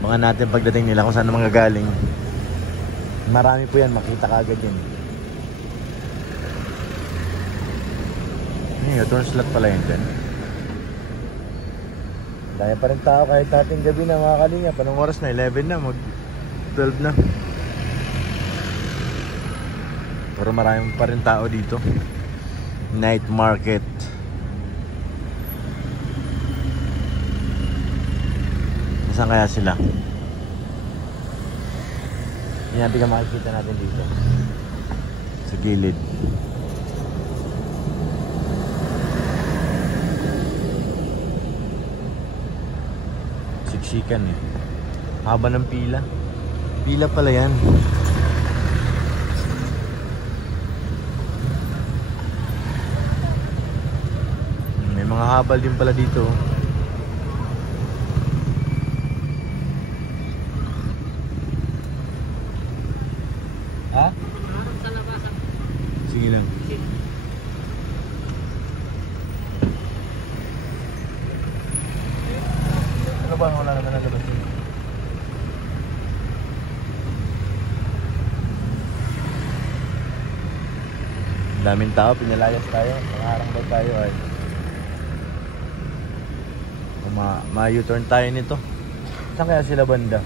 Mga natin pagdating nila kung saan mga galing. Marami po yan, makita ka agad yan. Turn slot pala yun dyan. Dahil pa rin tao kahit ating gabi na mga kalinga. Panong oras na? 11 na, mag 12 na. Pero marami pa rin tao dito. Night market. Saan kaya sila? Yan ang pinakamakikita natin dito. Sa gilid. Siksikan eh. Haba ng pila. Pila pala yan. May mga habal din pala dito. Ha? Sige lang. Ano ba? Wala naman ang labas yun. Daming tao, pinalayas tayo. Nangarang daw tayo ay ma-U-turn tayo nito. Saan kaya sila banda?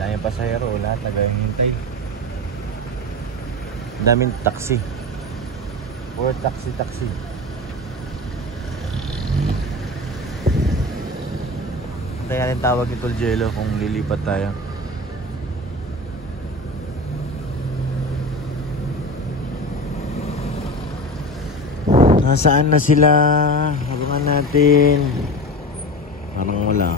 Daming pasahero, lahat nag-hintay. Daming taxi. Or taxi. Hintayin natin tawag ni Tol Jello kung lilipat tayo. Nasaan na sila? Abangan natin. Parang wala.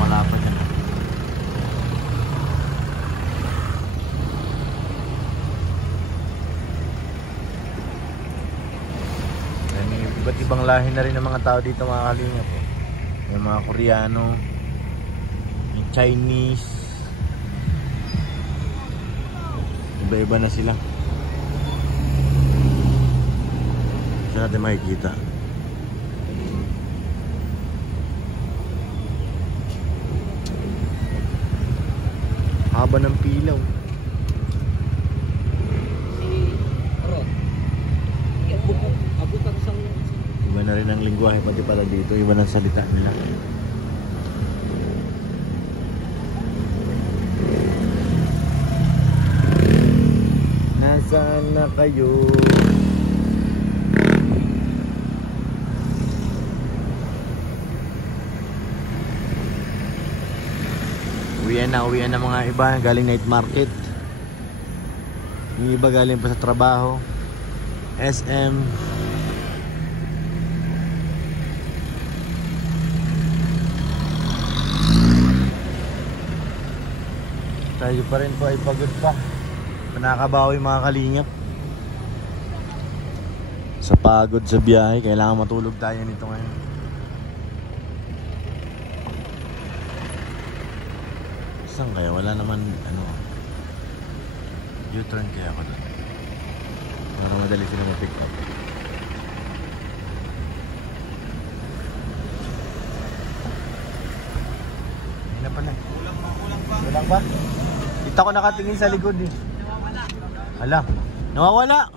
Wala pa dyan. Iba't ibang lahi na rin ng mga tao dito mga kalingap. May mga Koreano, may Chinese. Iba-iba na sila. Saan natin makikita? Haba ng pilaw. Iba na rin ang lingwahe pati pala dito. Iba ng salita nila. Nasaan na kayo? Uwian na mga iba galing night market. Yung iba galing pa sa trabaho. SM. Tayo pa rin po ay pagod pa. Nakakabawi mga kalingap. Sa pagod sa biyahe, kailangan matulog tayo nito ngayon. Saan kaya? Wala naman ano. U-turn kaya ako doon. Para madali sila ma-pick up. Hindi na pala. Kulang ba? Dito ako nakatingin sa likod eh. Hala, nawawala.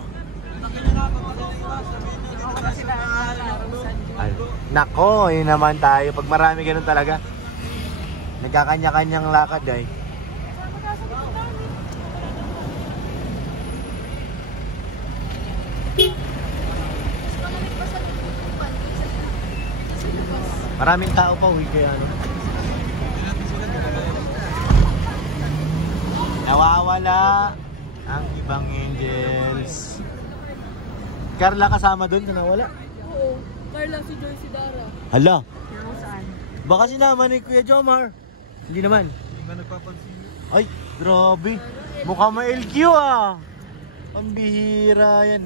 Ay, nako, yun naman tayo. Pag marami ganun talaga. Nagkakanya-kanyang lakad ay. Maraming tao pa, uwi kaya ano. Nawawala ang ibang angels. Carla kasama dun na nawala? Oo, Carla, si Joy, si Dara. Hala, Saan? baka sinama ni Kuya Jomar. Hindi naman. Hindi ba nagpapansin? Ay, grabe. Mukha ma-LQ ah. Ang bihira yan.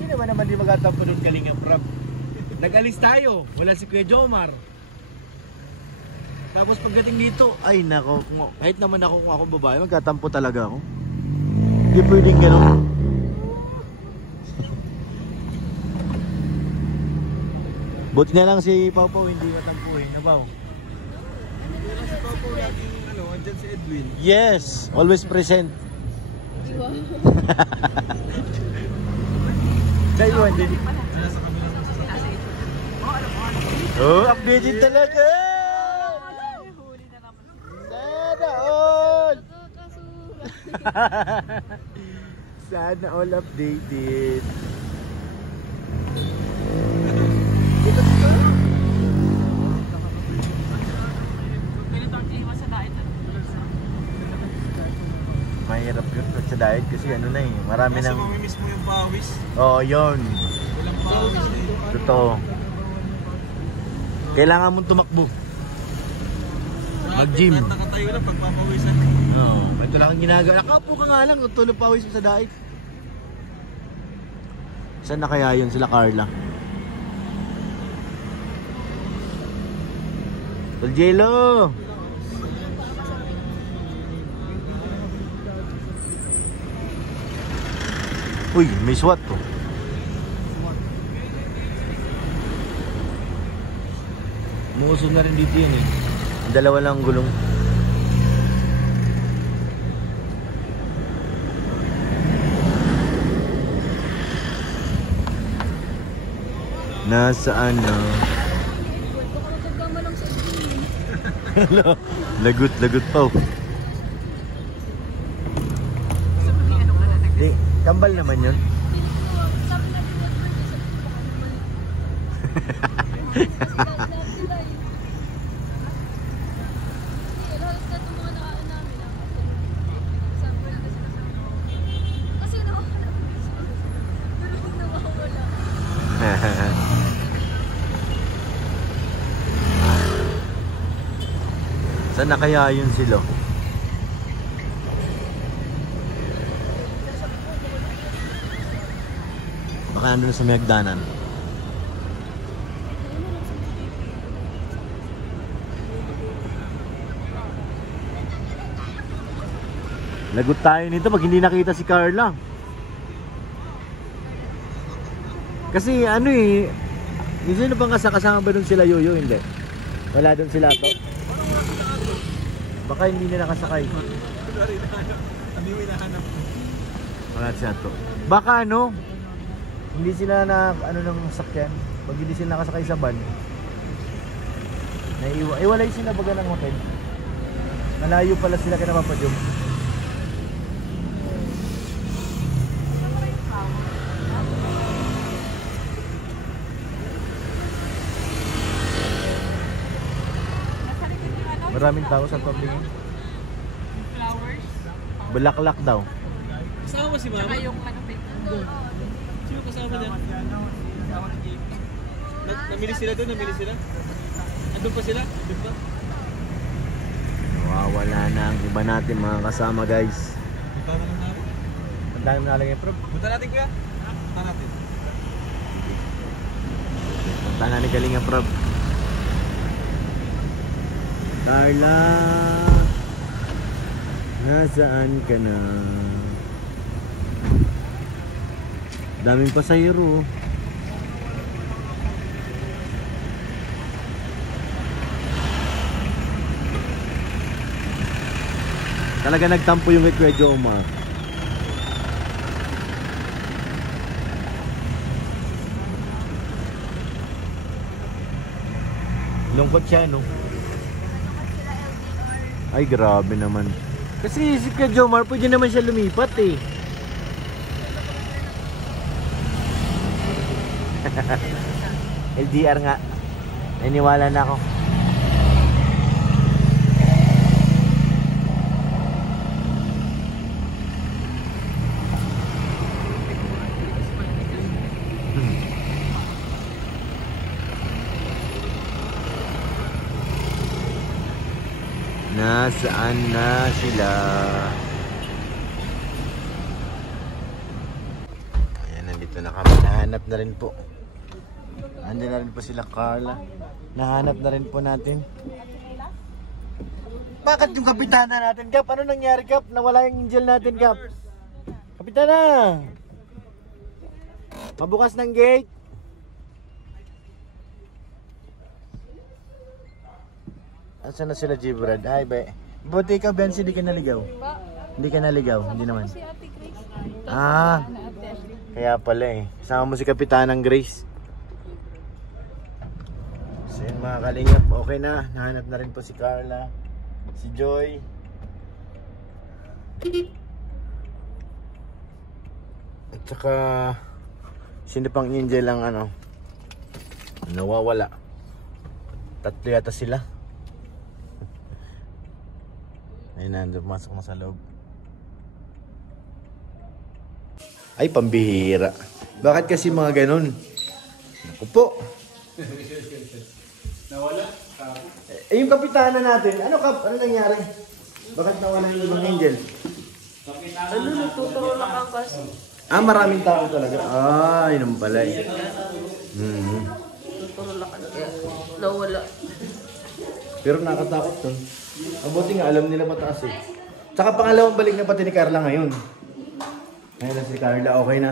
Sino ba naman di magtatampo doon Kalingap Rap? Nag-alis tayo. Wala si Kuya Jomar. Tapos pagdating dito, ay nako, kahit naman ako kung ako babae, magkatampo talaga ako. Hindi pwedeng gano'n. Buti na lang si Pao hindi matampuhin. Nabaw. Si Pao laging andyan si Edwin. Yes, always present. Diba? Sa iwan din. Nasa kami lang sasakyan. Oh, updated talaga! Sana all! Sana all updated. Mahirap yun sa diet kasi ano na eh, marami Kasi nang... mamimiss mo yung pawis. Oo, yun. Walang pawis eh. Totoo. Kailangan mong tumakbo. Mag-gym. Kahit nakatayo lang, pagpapawisan. Oo, ito lang ang ginagawa. Nakapo ka nga lang, tulog pawis mo sa diet. Saan na kaya yun sila Carla? Tuljelo! Uy, may SWAT to. Umuusog na rin dito yun eh. Dalawa lang gulong. Nasaan na? Baka magkagama lang sa Edwin. Lagut pa. Di, kambal naman yun. Sabi na din Edwin, sabi ko baka naman. Lahat sila eh. Hindi, lahat na itong mga nakaan namin. Sabi ko na kasi kasama. Kasi nawawala. Pero nawawala. Saan na kaya yun sila? Baka nandun sa may hagdanan. Lagot tayo nito pag hindi nakita si Carla. Kasi ano eh, minsan na bang kasama ba dun sila Yoyo? Hindi. Wala dun sila to. Baka hindi na nakasakay. Ano yung hinahanap? Wala siya to. Baka ano, hindi sila na ano ng sakyan. Pag hindi sila nakasakay sa van, iwalay sila baga ng hotel. Malayo pala sila kina Papa Jom. Maraming tao sa public. Flowers. Bulaklak daw. Kasama si Mama? Yung manupit. Sino kasama niya? Namili sila doon? Namili sila? Andun pa sila? Andun pa? Nawawala na ang iba natin mga kasama guys. Punta naman natin. Ang dami nalagay prob. Punta natin kuya? Punta natin. Punta na ni Kalinga prob. Carla, nasaan ka na? Daming pasahero. Talaga nagtampo yung kay Kuya Jomar. Lungkot siya, no? Ay, grabe naman. Kasi si Kuya Jomar, pwede naman siya lumipat eh. LDR nga. Naniwala na ako. Nasaan na sila? Ayan, nandito na kami. Nahanap na rin po. Andiyan na rin po sila Carla. Nahanap na rin po natin. Bakit yung kapitana natin, Kap? Ano nangyari, Kap? Nawala yung angel natin, Kap. Kapitana! Mabukas ng gate. Asan na sila, Jibrad? Ay, ba? Buti ikaw, Bensi, di ka naligaw. Hindi ka naligaw, hindi naman. Si Ate Grace. Ah, Na Ate Ashley. kaya pala eh. Kasama mo si Kapitanang Grace. So yun mga kalingap, okay na. Nahanap na rin po si Carla, si Joy. At saka, sino pang angel ang ano, nawawala. Tatlo yata sila. Ayun na, pumasok na sa loob. Ay, pambihira. Bakit kasi mga ganun? Naku po. Nawala? Eh, yung kapitana natin, ano nangyari? Bakit nawala yung ibang angel? Ano, nagtuturo lang ako kasi. Ah, maraming tao talaga. Ah, yun ang pala eh. Nagtuturo lang ako. Kaya nawala. Pero nakatakot to. Mabuti nga, alam nila mataas eh. Tsaka pangalawang balik na pati ni Carla ngayon. Ngayon na si Carla, okay na.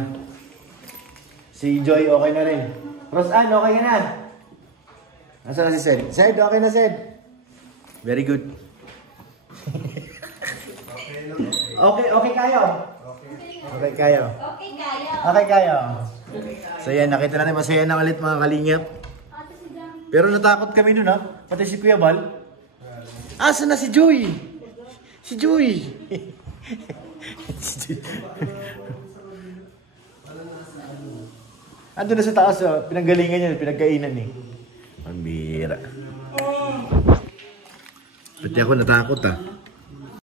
Si Joy, okay na rin. Rosanne, okay na. Nasaan na si Sed? Sed, okay na Sed. Very good. Okay kayo? Okay kayo. Okay kayo. So yan, nakita natin masaya na ulit mga kalingap. Pero natakot kami dun ha. Pati si Kuya Bal. Asa na si Joy? Si Joy. Si Joy. Ando na sa taas oh. Pinanggalingan niya, pinagkainan eh. Ang bira. Pati ako natakot ah.